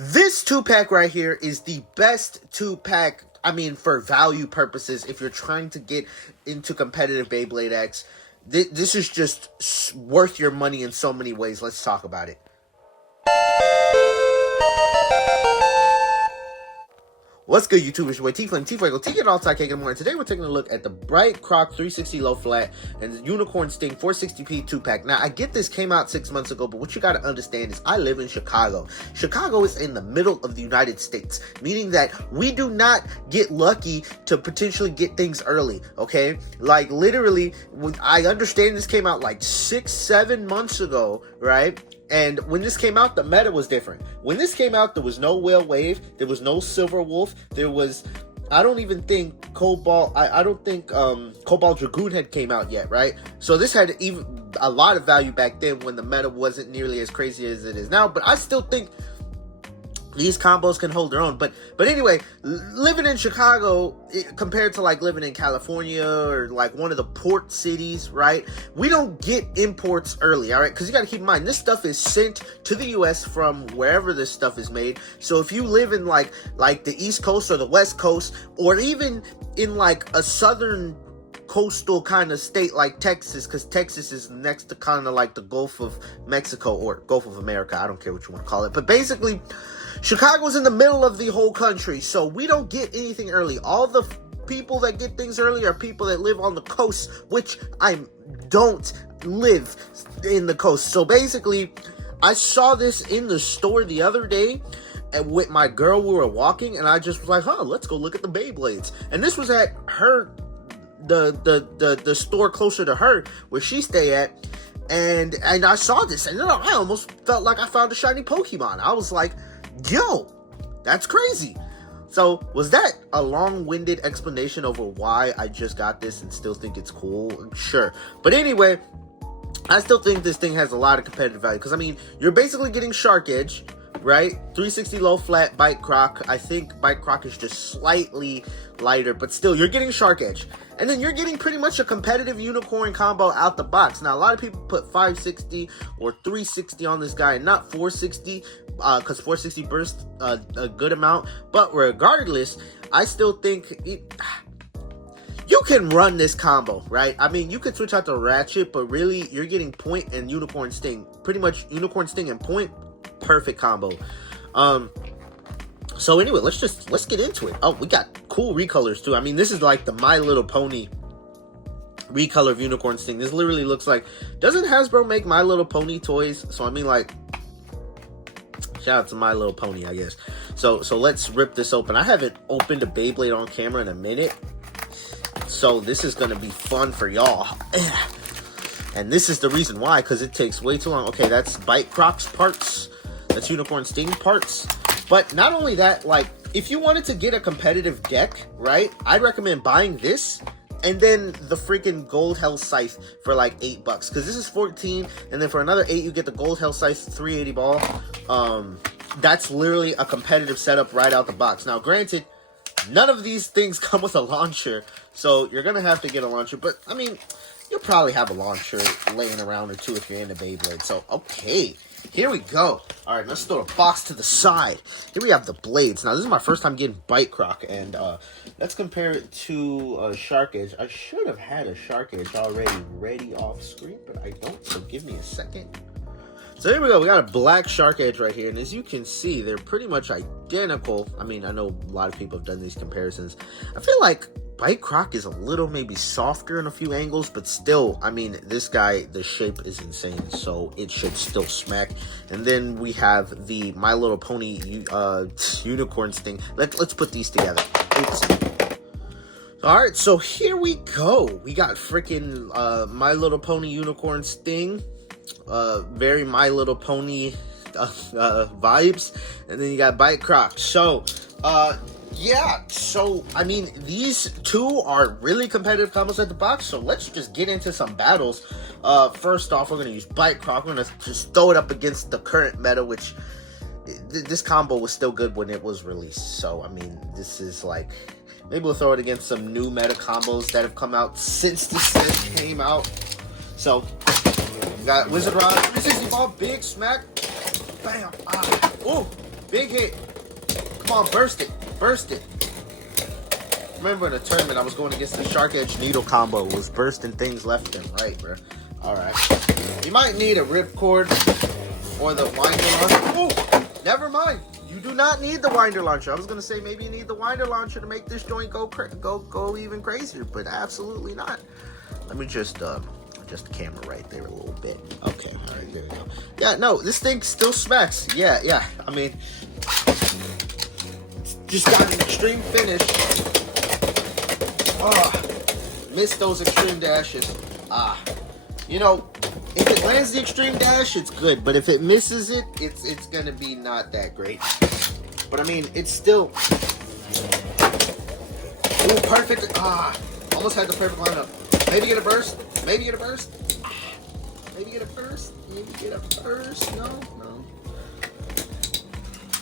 This 2-pack right here is the best 2-pack, I mean, for value purposes, if you're trying to get into competitive Beyblade X. This is just worth your money in so many ways. Let's talk about it. What's good, YouTube? It's your boy T-Flame, T-Fuego, T-Get All Tie Cake in the morning. Today we're taking a look at the Bright Croc 360 Low Flat and the Unicorn Sting 460p 2-pack. Now, I get this came out 6 months ago, but what you got to understand is I live in Chicago. Chicago is in the middle of the United States, meaning that we do not get lucky to potentially get things early, okay? Like, literally, I understand this came out like 6-7 months ago, right? And when this came out, the meta was different. When this came out, there was no Whale Wave, there was no Silver Wolf, there was, I don't even think Cobalt, I don't think Cobalt Dragoon had came out yet, right? So this had even a lot of value back then when the meta wasn't nearly as crazy as it is now, but I still think these combos can hold their own. But anyway, living in Chicago compared to like living in California or like one of the port cities, right? We don't get imports early, all right? Because you got to keep in mind, this stuff is sent to the U.S. from wherever this stuff is made. So if you live in like the East Coast or the West Coast, or even in like a southern coastal kind of state like Texas, because Texas is next to kind of like the Gulf of Mexico or Gulf of America, I don't care what you want to call it, but basically Chicago's in the middle of the whole country, so we don't get anything early. All the people that get things early are people that live on the coast, which I don't live in the coast. So basically, I saw this in the store the other day, and with my girl, we were walking, and I just was like, let's go look at the Beyblades. And this was at her, the store closer to her, where she stay at, and I saw this, and I almost felt like I found a shiny Pokemon. I was like, yo, that's crazy. So was that a long-winded explanation over why I just got this and still think it's cool? Sure. But anyway, I still think this thing has a lot of competitive value, because I mean, you're basically getting Shark Edge, right? 360 Low Flat Bite Croc. I think Bite Croc is just slightly lighter, but still, you're getting Shark Edge. And then you're getting pretty much a competitive unicorn combo out the box. Now, a lot of people put 560 or 360 on this guy, and not 460, because 460 bursts a good amount. But regardless, I still think you can run this combo, right? I mean, you could switch out the Ratchet, but really, you're getting Point and Unicorn Sting. Pretty much Unicorn Sting and Point, perfect combo. So anyway, let's get into it. Oh, we got cool recolors too. I mean, this is like the My Little Pony recolor of Unicorn Sting. This literally looks like, doesn't Hasbro make My Little Pony toys? So I mean, like, shout out to My Little Pony, I guess. So let's rip this open. I haven't opened a Beyblade on camera in a minute, so this is gonna be fun for y'all. And this is the reason why, because it takes way too long. Okay, that's Bite Croc's parts. That's Unicorn Sting parts. But not only that, like, if you wanted to get a competitive deck, right, I'd recommend buying this and then the freaking Gold Hell Scythe for like $8, because this is 14, and then for another 8 you get the Gold Hell Scythe 380 ball. That's literally a competitive setup right out the box. Now, granted, none of these things come with a launcher, so you're gonna have to get a launcher, but I mean, you'll probably have a launcher laying around or two if you're into Beyblade. So, okay, here we go. All right, let's throw a box to the side. Here we have the blades. Now, this is my first time getting Bite Croc, and let's compare it to Shark Edge. I should have had a Shark Edge already ready off screen, but I don't, so give me a second. So here we go. We got a black Shark Edge right here, and as you can see, they're pretty much identical. I mean, I know a lot of people have done these comparisons. I feel like Bite Croc is a little maybe softer in a few angles, but still, I mean, this guy, the shape is insane, so it should still smack. And then we have the My Little Pony Unicorn Sting. Let's put these together. Oops. Alright, so here we go. We got freaking My Little Pony Unicorn Sting. Very My Little Pony vibes. And then you got Bite Croc. So, yeah, so, I mean, these two are really competitive combos at the box, so let's just get into some battles. First off, we're going to use Bite Croc. We're going to just throw it up against the current meta, which, this combo was still good when it was released. So, I mean, this is like, maybe we'll throw it against some new meta combos that have come out since the set came out. So, we got Wizard Rod, 360 ball, big smack, bam, oh, Big hit. Come on, burst it. Burst it. Remember in a tournament I was going against the Shark Edge Needle combo. Was bursting things left and right, bro. Alright. You might need a ripcord or the winder launcher. Oh, never mind. You do not need the winder launcher. I was gonna say maybe you need the winder launcher to make this joint go even crazier, but absolutely not. Let me just the camera right there a little bit. Okay, all right, there we go. Yeah, no, this thing still smacks. Yeah. I mean, just got an extreme finish. Missed those extreme dashes. You know, if it lands the extreme dash, it's good. But if it misses it, it's gonna be not that great. But I mean, it's still. Ooh, perfect. Almost had the perfect lineup. Maybe get a burst. Maybe get a burst. Maybe get a burst. Maybe get a burst. No.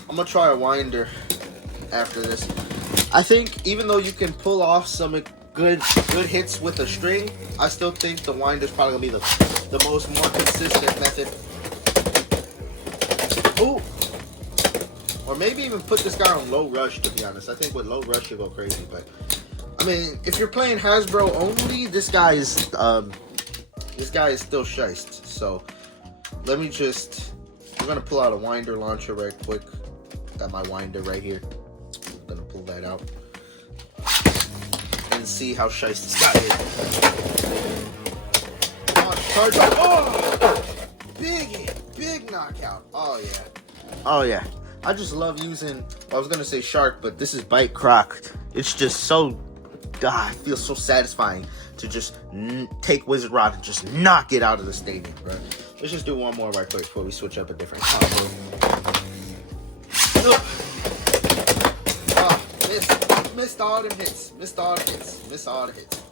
I'm gonna try a winder after this. I think even though you can pull off some good hits with a string, I still think the winder's probably gonna be the more consistent method. Ooh. Or maybe even put this guy on low rush, to be honest. I think with low rush you'll go crazy, but I mean, if you're playing Hasbro only, this guy is still shiced. So let me I'm gonna pull out a winder launcher right quick. Got my winder right here. I'm gonna pull that out and see how shiced this guy is. Come on, charge up. Oh, big hit, big knockout. Oh yeah. I just love using, I was gonna say Shark, but this is Bite Croc. It's just so, it feels so satisfying to just take Wizard Rod and just knock it out of the stadium, bro. Let's just do one more right quick before we switch up a different combo. Missed all the hits. Missed all the hits.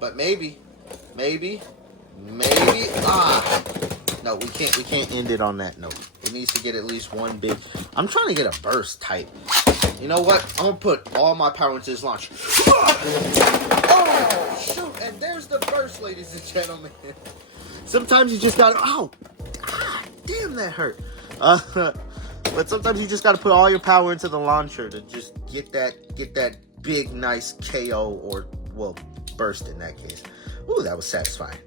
But maybe. No, we can't end it on that note. It needs to get at least one big. I'm trying to get a burst type. You know what? I'm gonna put all my power into this launch. Oh shoot! And there's the burst, ladies and gentlemen. Sometimes you just gotta. Damn, that hurt. But sometimes you just gotta put all your power into the launcher to just get that big nice KO or burst in that case. Ooh, that was satisfying.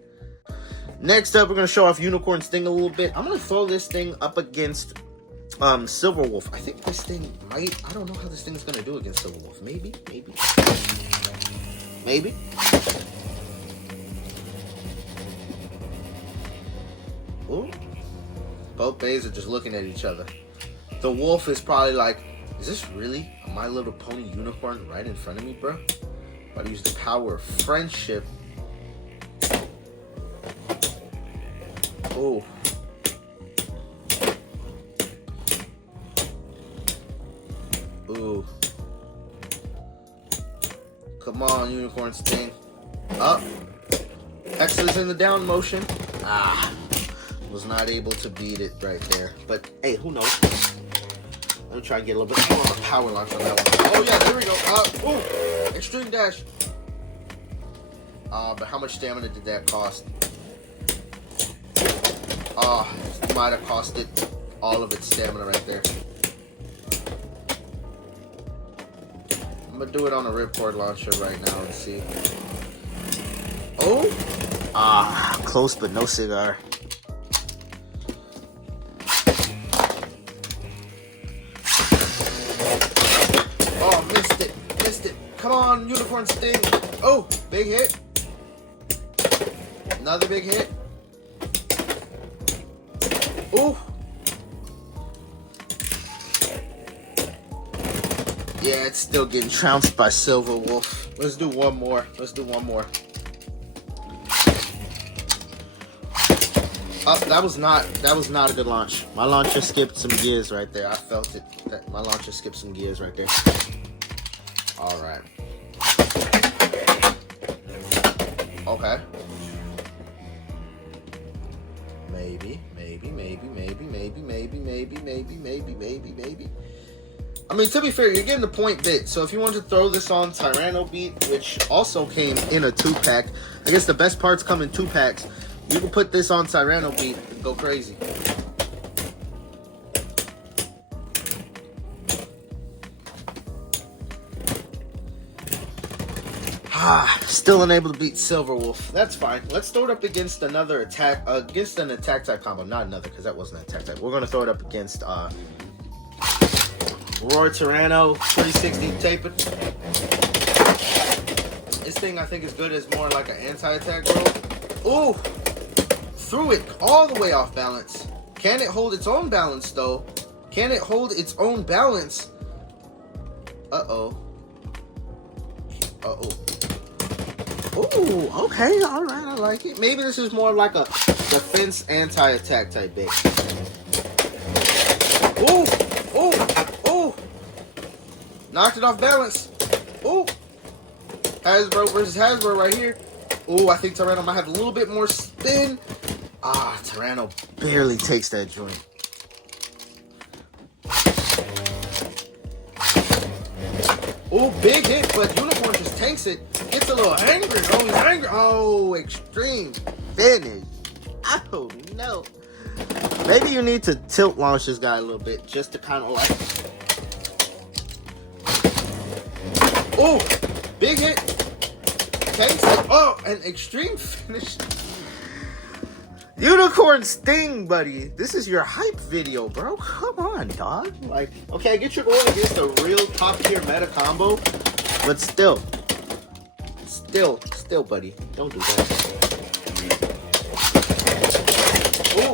Next up, we're going to show off Unicorn Sting a little bit. I'm going to throw this thing up against Silver Wolf. I think this thing might... I don't know how this thing's going to do against Silver Wolf. Maybe. Ooh. Both bays are just looking at each other. The wolf is probably like, is this really a My Little Pony unicorn right in front of me, bro? About to use the power of friendship. Oh. Ooh. Come on, Unicorn Sting. Up. X is in the down motion. Was not able to beat it right there. But, hey, who knows? Let me try and get a little bit more of a power launch on that one. Oh, yeah, there we go. Ooh. Extreme dash. But how much stamina did that cost? Might have costed all of its stamina right there. I'm gonna do it on a ripcord launcher right now and see. Oh! Close but no cigar. Oh, missed it. Come on, Unicorn Sting. Oh, big hit. Another big hit. Ooh. Yeah, it's still getting trounced by Silver Wolf. Let's do one more. That was not a good launch. My launcher skipped some gears right there. I felt it. My launcher skipped some gears right there. All right. Okay. Maybe. I mean, to be fair, you're getting the point bit. So if you want to throw this on Tyranno Beat, which also came in a 2-pack, I guess the best parts come in 2-packs. You can put this on Tyranno Beat and go crazy. Still unable to beat Silver Wolf. That's fine. Let's throw it up against another attack, against an attack type combo. Not another, because that wasn't an attack type. We're going to throw it up against Roar Tyranno 360 tape it. This thing I think is good as more like an anti-attack roll. Ooh! Threw it all the way off balance. Can it hold its own balance though? Can it hold its own balance? Uh-oh. Uh-oh. Ooh, okay, alright, I like it. Maybe this is more like a defense anti-attack type bait. Ooh! Ooh! Ooh! Knocked it off balance. Ooh! Hasbro versus Hasbro right here. Ooh, I think Tyranno might have a little bit more spin. Tyranno barely takes that joint. Ooh, big hit, but Unicorn just tanks it. Gets a little angry. Oh, he's angry. Oh, extreme finish. Oh, no. Maybe you need to tilt launch this guy a little bit just to kind of like... Ooh, big hit. Tanks it. Oh, an extreme finish. Unicorn Sting, buddy. This is your hype video, bro. Come on, dog. Like, okay, I get you're going against a real top tier meta combo, but still, buddy, don't do that. Ooh.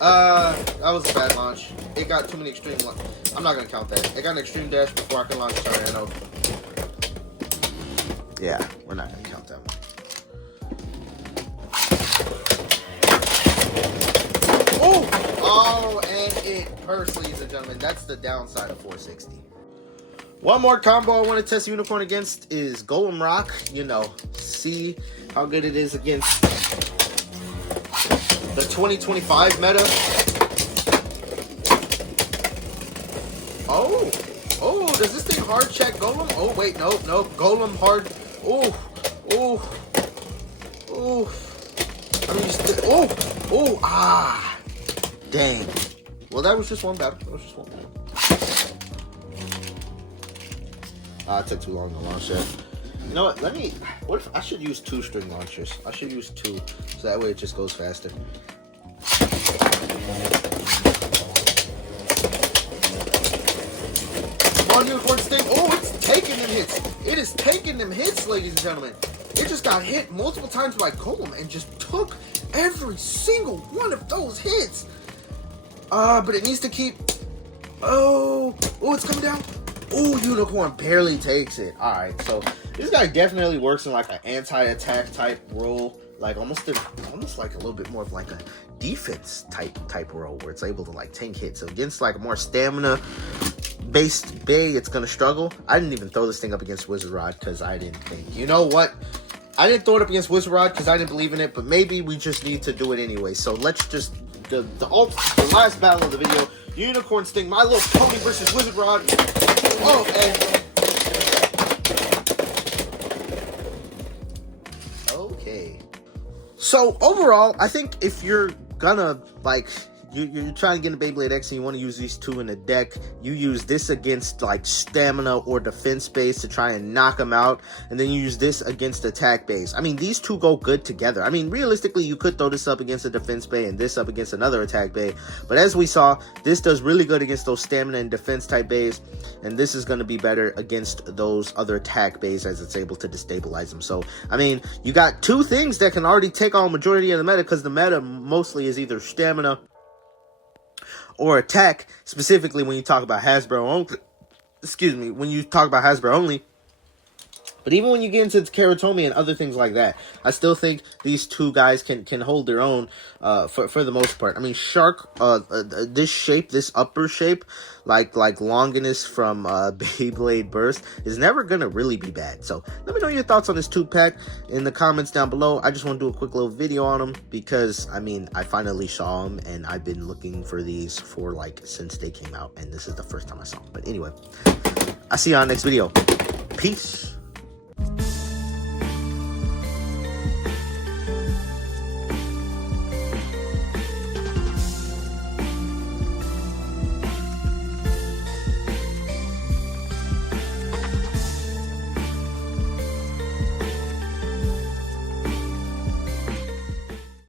That was a bad launch. It got too many extreme launch. I'm not gonna count that. It got an extreme dash before I can launch Tyranno. Yeah, we're not gonna count that one. Oh, and it hurts, ladies and gentlemen. That's the downside of 460. One more combo I want to test Unicorn against is Golem Rock. You know, see how good it is against the 2025 meta. Oh, does this thing hard check Golem? Oh, wait, no, Golem hard. Oh. I mean, dang. Well, that was just one battle. It took too long to launch that. You know what? What if I should use 2 string launchers? I should use 2, so that way it just goes faster. Come on, Unicorn Sting. Oh, it's taking them hits. It is taking them hits, ladies and gentlemen. It just got hit multiple times by Golem and just took every single one of those hits. But it needs to keep... Oh, it's coming down. Oh, Unicorn barely takes it. Alright, so this guy definitely works in like an anti-attack type role. Like almost like a little bit more of like a defense type role where it's able to like tank hits. So against like a more stamina based bay, it's gonna struggle. I didn't even throw this thing up against Wizard Rod because I didn't think, you know what? I didn't throw it up against Wizard Rod because I didn't believe in it, but maybe we just need to do it anyway. So let's just the last battle of the video, Unicorn Sting, My Little Pony versus Wizard Rod. Oh, and okay. So overall, I think if you're gonna like you're trying to get a Beyblade X and you want to use these 2 in a deck, you use this against like stamina or defense base to try and knock them out, and then you use this against attack base. I mean, these 2 go good together. I mean, realistically, you could throw this up against a defense bay and this up against another attack bay, but as we saw, this does really good against those stamina and defense type bays, and this is going to be better against those other attack bays as it's able to destabilize them. So, I mean, you got 2 things that can already take on majority of the meta, because the meta mostly is either stamina or attack, specifically when you talk about Hasbro only. When you talk about Hasbro only. But even when you get into Keratomi and other things like that, I still think these 2 guys can hold their own for the most part. I mean, Shark, this shape, this upper shape, like Longinus from Beyblade Burst, is never going to really be bad. So let me know your thoughts on this 2-pack in the comments down below. I just want to do a quick little video on them because, I mean, I finally saw them and I've been looking for these for like since they came out, and this is the first time I saw them. But anyway, I'll see you on the next video. Peace.